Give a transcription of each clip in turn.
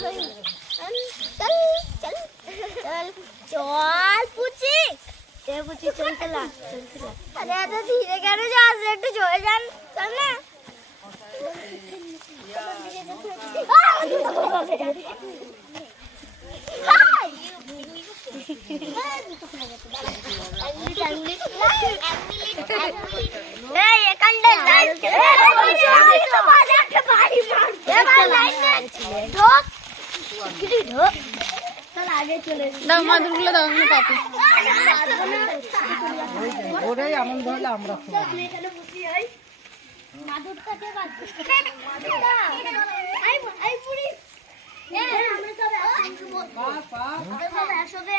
चल चल चल चल पूछी ये पूछी चल चला अरे तो धीरे करो जहाँ से तो जोर जान चल ना ये कंडल चल आगे चले দাও মাদুরগুলো দাও আমি পাপি ওটাই আমন ধরলে আমরা এখানে বসি হই মাদুরটা কে বাদ মাদুরটা আই পুরি এ আমরা সব একসাথে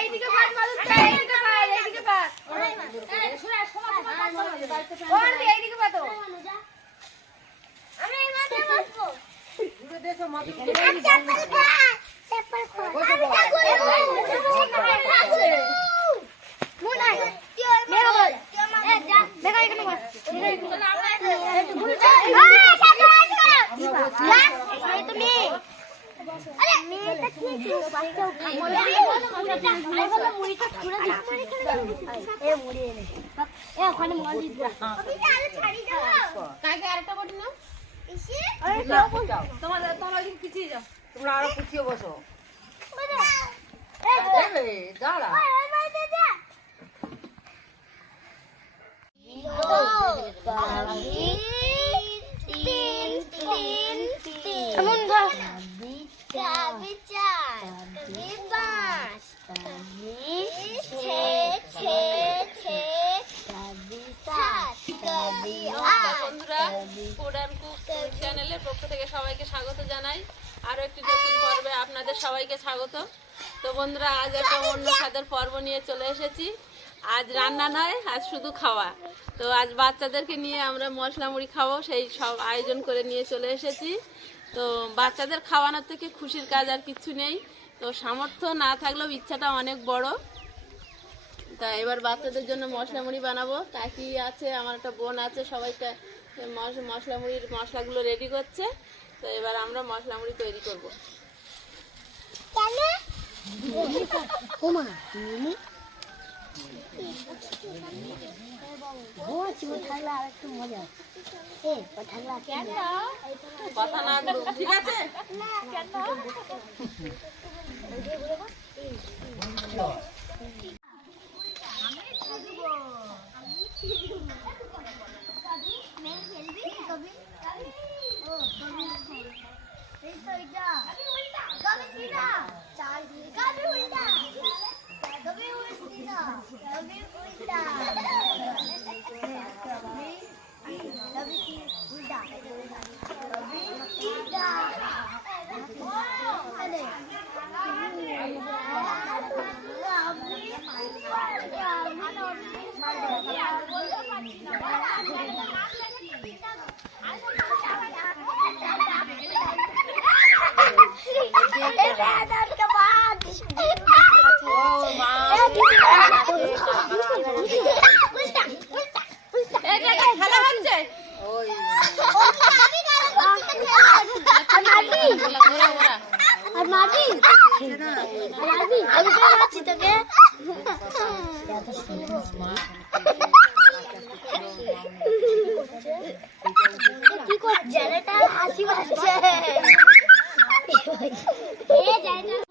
এইদিকে বাদ মাদুরটা এইদিকে বাদ এইদিকে বাদ এই শুনে ওর এইদিকে বাদ আমি এই মাঠে বসবো ঘুরে দেখো মাটি চেপল খা তোমরা আরো পিছিয়ে বসো দাঁড়া চ্যানেলের পক্ষ থেকে সবাইকে স্বাগত জানাই। আরো একটি নতুন পর্বে আপনাদের সবাইকে স্বাগত। তো বন্ধুরা, আজ একটা অন্য স্বাদের পর্ব নিয়ে চলে এসেছি। আজ রান্না নয়, আজ শুধু খাওয়া। তো আজ বাচ্চাদেরকে নিয়ে আমরা মশলা মুড়ি খাবো, সেই সব আয়োজন করে নিয়ে চলে এসেছি। তো বাচ্চাদের খাওয়ানোর থেকে খুশির কাজ আর কিছু নেই। তো সামর্থ্য না থাকলেও ইচ্ছাটা অনেক বড়। তা এবার বাচ্চাদের জন্য মশলা মুড়ি বানাবো। কাকি আছে, আমার একটা বোন আছে, সবাইকে মশলা মুড়ির মশলাগুলো রেডি করছে। তো এবার আমরা মশলা মুড়ি তৈরি করবো। কথা না ঠিক আছে।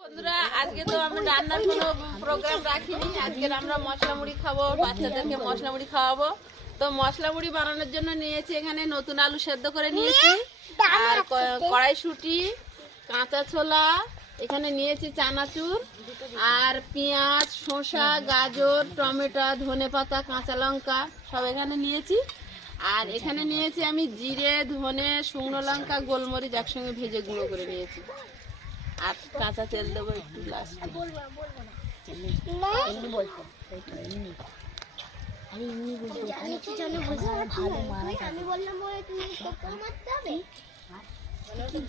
বন্ধুরা, আজকে তো আমি রান্নার কোনো প্রোগ্রাম রাখিনি। আজকে আমরা মশলা মুড়ি খাবো, বাচ্চাদেরকে মশলা মুড়ি খাওয়াবো। তো মশলা মুড়ি বানানোর জন্য নিয়েছি এখানে নতুন আলু সেদ্ধ করে নিয়েছি, আর কড়াইশুঁটি, কাঁচা ছোলা, এখানে নিয়েছি চানাচুর, আর পেঁয়াজ, শসা, গাজর, টমেটো, ধনেপাতা, কাঁচা লঙ্কা সব এখানে নিয়েছি। আর এখানে নিয়েছি আমি জিরে, ধনে, শুকনো লঙ্কা, গোলমরিচ একসঙ্গে ভেজে গুঁড়ো করে নিয়েছি। আর কাঁচা তেল দেবো একটু লাস্টে।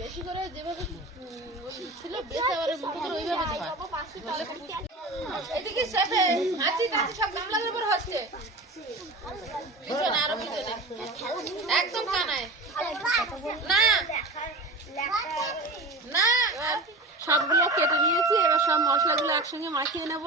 বেশি করে যেভাবে ছিল এদিকে সব গামলার উপর হচ্ছে, পিছনে আরো পিছনে একদম কানায় না। না, এবার সবগুলো কেটে নিয়েছি, এবার সব মশলাগুলো একসঙ্গে মাখিয়ে নেব।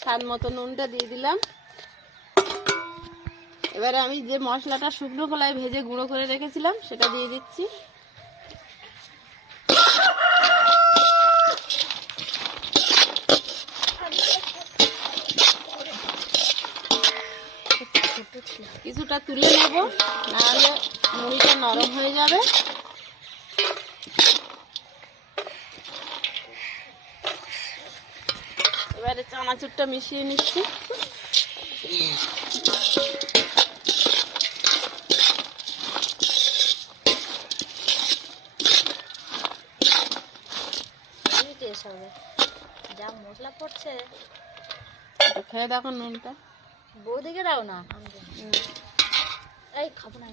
স্বাদ মতো নুনটা দিয়ে দিলাম। এবারে আমি যে মশলাটা শুকনো খোলায় ভেজে গুঁড়ো করে রেখেছিলাম সেটা দিয়ে দিচ্ছি। কিছুটা তুলে নেব, নাহলে মুড়িটা নরম হয়ে যাবে। এবারে চানাচুরটা মিশিয়ে নিচ্ছি। যা মশলা পড়ছে, খেয়ে দেখো নুনটা। বৌদিকে দাও না, এই খাবো না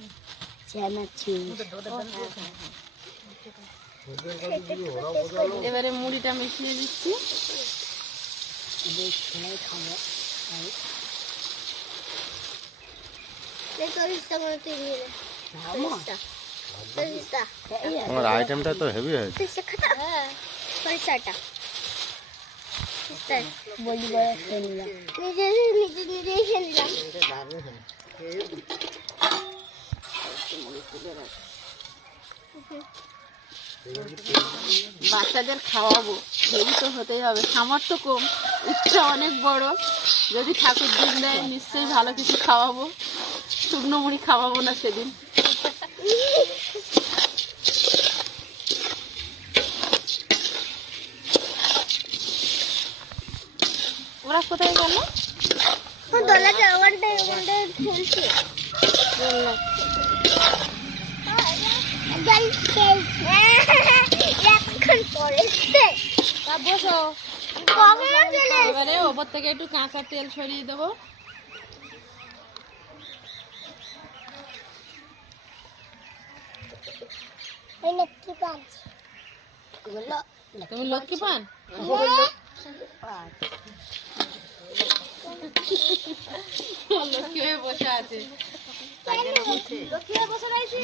এবারে মুড়িটা মিশিয়ে দিচ্ছি। আমার আইটেমটা তো হেভি হয়েছে। বাচ্চাদের খাওয়াবো, হেভি তো হতেই হবে। সামর্থ্য কম, ইচ্ছা অনেক বড়। যদি ঠাকুর দিন দেয় নিশ্চয়ই ভালো কিছু খাওয়াবো। শুকনো মুড়ি খাওয়াবো না সেদিন। ওরা কোথায় গেল? এবারে ওপর থেকে একটু কাঁচা তেল ছড়িয়ে দেবো। তুমি লক্ষ্মী পান? লক্ষ্মী হয়ে বসে আছে।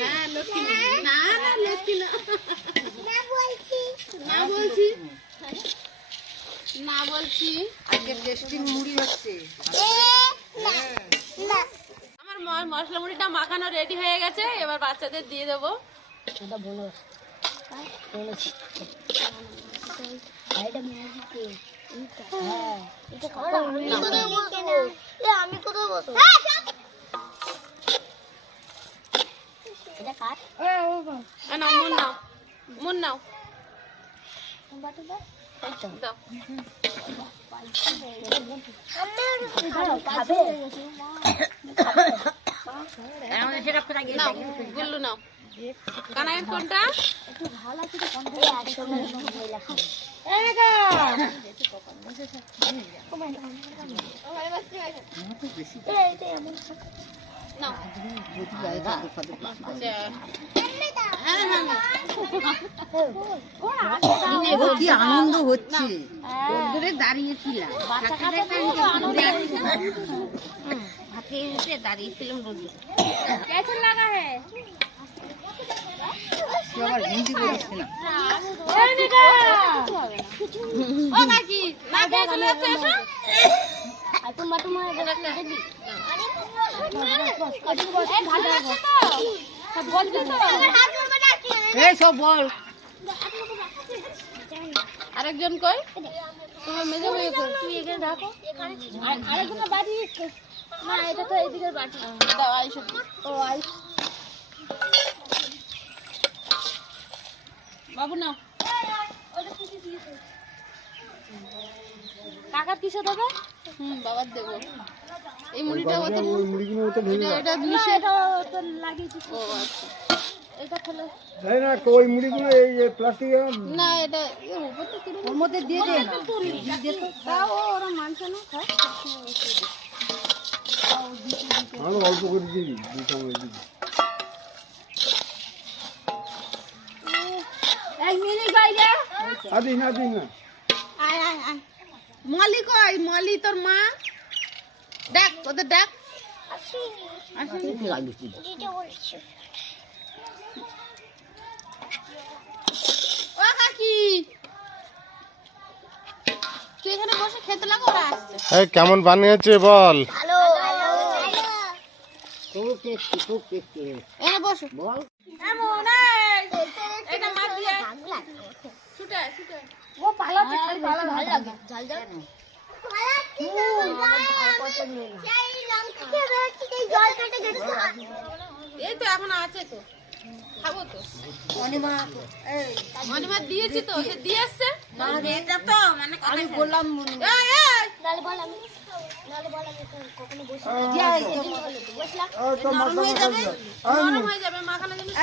হ্যাঁ, লক্ষ্মী না, না লক্ষ্মী না, না বলছি, না বলছি। আজকে টেস্টি মুড়ি হচ্ছে। আমার মশলা মুড়িটা মাখানো রেডি হয়ে গেছে, এবার বাচ্চাদের দিয়ে দেবো। আমি কোথায় বসবো? এটা কাট। নাও, মুন নাও, মুন নাও, দাও। নাও, গুল্লু নাও। কানাইয়ের কোনটা? নাও। কি আনন্দ হচ্ছে, দাঁড়িয়েছিলাম হাতে উঠে দাঁড়িয়েছিলাম রোদ্দুরে। कैसे लगा है? আবার হিন্দি বলিস না। ও নাকি না খেয়ে চলে যাচ্ছে, এসো। तुम बोल সব বল। আরেকজন কই? তোমার মেজে মেয়ে কই? তুই এখানে রাখো, আরেকজন বাড়ি না, এটা তো এইদিকে বাটি দাও আইসো। ও আইস বাবু নাও। কাকার কিসে দেবে? বাবার দেবো। এই মুড়িটা ওতে এটা মিশে লাগিয়েছি। ও আচ্ছা, এটা ফেলে না ওই মুড়িগুলো এই প্লাস্টিকে না, এটা ওর মধ্যে দিয়ে দে না, তাও ওরা মানছে না। আমি অল্প করে দিয়ে দিই, 2 চামচ দিই। এই মিনি গাইরে আদিন না আয় আয় আয়। মলি কই? মলি তোর মা ডাক, ওদের ডাক। ও কাকি, তুই এখানে বসে খেতে লাগো, ওরা আসছে। এই কেমন বানিয়েছে বল? ভালো খুব টেস্টি এখানে বসো। বল। এমন এটা মার দিয়ে ছুটে ছুটে। ও পালাতে ভালো লাগে ঝাল ঝাল এই তো এখন আছে তো, খাবো তো। মনিমা দিয়েছি তো, সে দিয়ে আসছে। আমি বললাম এই, এই, নালে বল আমি কখনো বসে নরম হয়ে যাবে, নরম হয়ে যাবে। মাখানো জিনিস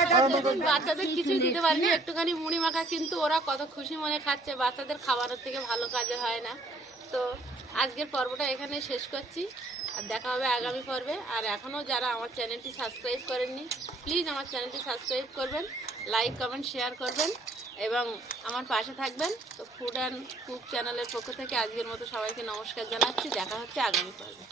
বাচ্চাদের কিছুই দিতে পারিনি, একটুখানি মুড়ি মাখা, কিন্তু ওরা কত খুশি মনে খাচ্ছে। বাচ্চাদের খাবারের থেকে ভালো কাজে হয় না। তো আজকের পর্বটা এখানে শেষ করছি, আর দেখা হবে আগামী পর্বে। আর এখনও যারা আমার চ্যানেলটি সাবস্ক্রাইব করেননি, প্লিজ আমার চ্যানেলটি সাবস্ক্রাইব করবেন, লাইক কমেন্ট শেয়ার করবেন এবং আমার পাশে থাকবেন। তো ফুড অ্যান্ড কুক চ্যানেলের পক্ষ থেকে আজকের মতো সবাইকে নমস্কার জানাচ্ছি। দেখা হচ্ছে আগামী পর্বে।